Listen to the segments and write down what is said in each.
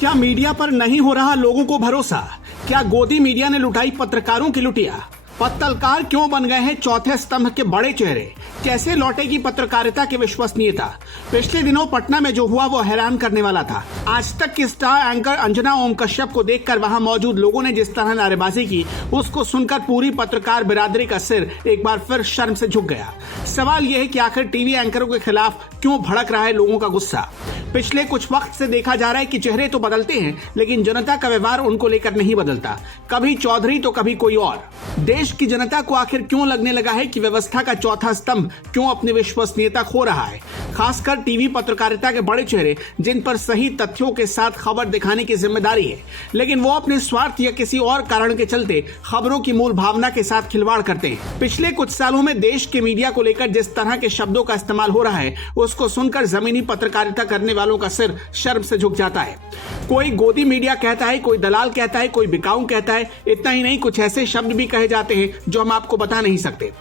क्या मीडिया पर नहीं हो रहा लोगों को भरोसा? क्या गोदी मीडिया ने लुटाई पत्रकारों की लुटिया? पत्रकार क्यों बन गए हैं चौथे स्तंभ के बड़े चेहरे? कैसे लौटेगी पत्रकारिता की विश्वसनीयता? पिछले दिनों पटना में जो हुआ वो हैरान करने वाला था। आज तक की स्टार एंकर अंजना ओम कश्यप को देखकर वहां मौजूद लोगों ने जिस तरह नारेबाजी की, उसको सुनकर पूरी पत्रकार बिरादरी का सिर एक बार फिर शर्म से झुक गया। सवाल यह है कि आखिर टीवी एंकरों के खिलाफ क्यों भड़क रहा है लोगों का गुस्सा? पिछले कुछ वक्त से देखा जा रहा है कि चेहरे तो बदलते हैं, लेकिन जनता का व्यवहार उनको लेकर नहीं बदलता। कभी चौधरी तो कभी कोई और। देश की जनता को आखिर क्यों लगने लगा है कि व्यवस्था का चौथा स्तंभ क्यों अपनी विश्वसनीयता खो रहा है? खासकर टीवी पत्रकारिता के बड़े चेहरे, जिन पर सही तथ्यों के साथ खबर दिखाने की जिम्मेदारी है, लेकिन वो अपने स्वार्थ या किसी और कारण के चलते खबरों की मूल भावना के साथ खिलवाड़ करते हैं। पिछले कुछ सालों में देश के मीडिया को लेकर जिस तरह के शब्दों का इस्तेमाल हो रहा है, उसको सुनकर जमीनी पत्रकारिता करने वालों का सिर शर्म से झुक जाता है। कोई गोदी मीडिया कहता है, कोई दलाल कहता है, कोई बिकाऊ कहता है। इतना ही नहीं, कुछ ऐसे शब्द भी कहे जाते हैं जो हम आपको बता नहीं सकते।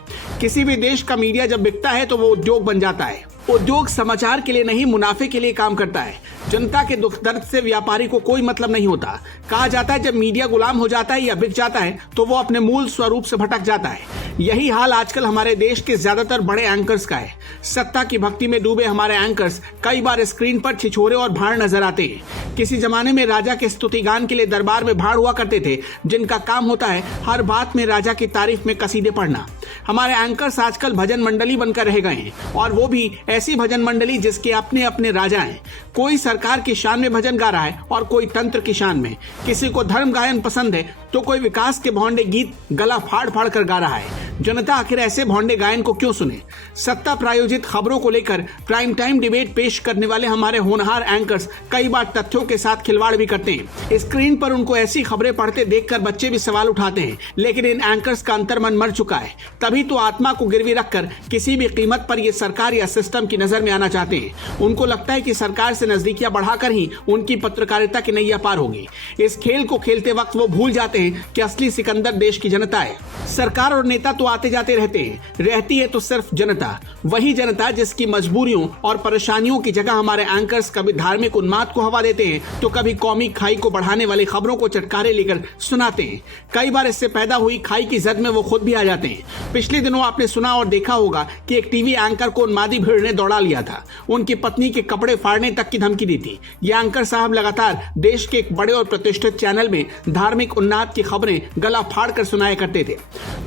किसी भी देश का मीडिया जब बिकता है तो वो उद्योग बन जाता है। उद्योग समाचार के लिए नहीं, मुनाफे के लिए काम करता है। जनता के दुख दर्द से व्यापारी को कोई मतलब नहीं होता। कहा जाता है जब मीडिया गुलाम हो जाता है या बिक जाता है तो वो अपने मूल स्वरूप से भटक जाता है। यही हाल आजकल हमारे देश के ज्यादातर बड़े एंकर्स का है। सत्ता की भक्ति में डूबे हमारे एंकर्स कई बार स्क्रीन पर छिछोरे और भाड़ नजर आते हैं। किसी जमाने में राजा के स्तुतिगान के लिए दरबार में भाड़ हुआ करते थे, जिनका काम होता है हर बात में राजा की तारीफ में कसीदे पढ़ना। हमारे एंकर्स आजकल भजन मंडली बनकर रह गए हैं, और वो भी ऐसी भजन मंडली जिसके अपने अपने राजा हैं। कोई सरकार की शान में भजन गा रहा है और कोई तंत्र की शान में। किसी को धर्म गायन पसंद है तो कोई विकास के भौंडे गीत गला फाड़ फाड़ कर गा रहा है। जनता आखिर ऐसे भौंडे गायन को क्यों सुने? सत्ता प्रायोजित खबरों को लेकर प्राइम टाइम डिबेट पेश करने वाले हमारे होनहार एंकर्स कई बार तथ्यों के साथ खिलवाड़ भी करते हैं। स्क्रीन पर उनको ऐसी खबरें पढ़ते देखकर बच्चे भी सवाल उठाते हैं, लेकिन इन एंकर्स का अंतर्मन मर चुका है। तभी तो आत्मा को गिरवी रखकर किसी भी कीमत पर ये सरकार या सिस्टम की नजर में आना चाहते हैं। उनको लगता है कि सरकार से नजदीकियां बढ़ाकर ही उनकी पत्रकारिता की नैया पार होगी। इस खेल को खेलते वक्त वो भूल जाते हैं कि असली सिकंदर देश की जनता है। सरकार और नेता तो आते जाते रहते हैं, रहती है तो सिर्फ जनता। वही जनता जिसकी मजबूरियों और परेशानियों की जगह हमारे एंकर्स कभी धार्मिक उन्माद को हवा देते हैं तो कभी कौमी खाई को बढ़ाने वाली खबरों को चटकारे लेकर सुनाते हैं। कई बार इससे पैदा हुई खाई की जद में वो खुद भी आ जाते हैं। पिछले दिनों आपने सुना और देखा होगा कि एक टीवी एंकर को उन्मादी भीड़ ने दौड़ा लिया था। उनकी पत्नी के कपड़े फाड़ने तक की धमकी दी थी। ये एंकर साहब लगातार देश के एक बड़े और प्रतिष्ठित चैनल में धार्मिक उन्माद की खबरें गला फाड़ कर सुनाया करते थे।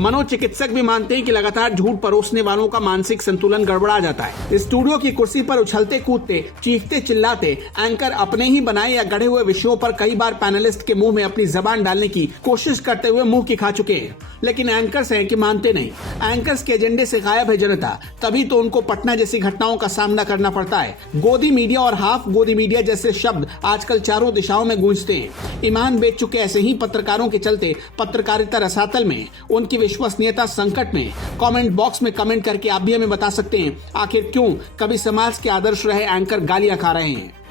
मनोचिकित्सक भी मानते हैं कि लगातार झूठ परोसने वालों का मानसिक संतुलन गड़बड़ा जाता है। स्टूडियो की कुर्सी पर उछलते कूदते, चीखते चिल्लाते एंकर अपने ही बनाए या गढ़े हुए विषयों पर कई बार पैनलिस्ट के मुंह में अपनी जबान डालने की कोशिश करते हुए मुंह की खा चुके हैं। लेकिन एंकर्स हैं कि मानते नहीं। एंकर्स के एजेंडे से गायब है जनता, तभी तो उनको पटना जैसी घटनाओं का सामना करना पड़ता है। गोदी मीडिया और हाफ गोदी मीडिया जैसे शब्द आजकल चारों दिशाओं में गूंजते हैं। ईमान बेच चुके ऐसे ही पत्रकारों के चलते पत्रकारिता रसातल में, उनकी विश्वसनीयता संकट में। कमेंट बॉक्स में कमेंट करके आप भी हमें बता सकते हैं आखिर क्यों कभी समाज के आदर्श रहे एंकर गालियां खा रहे हैं।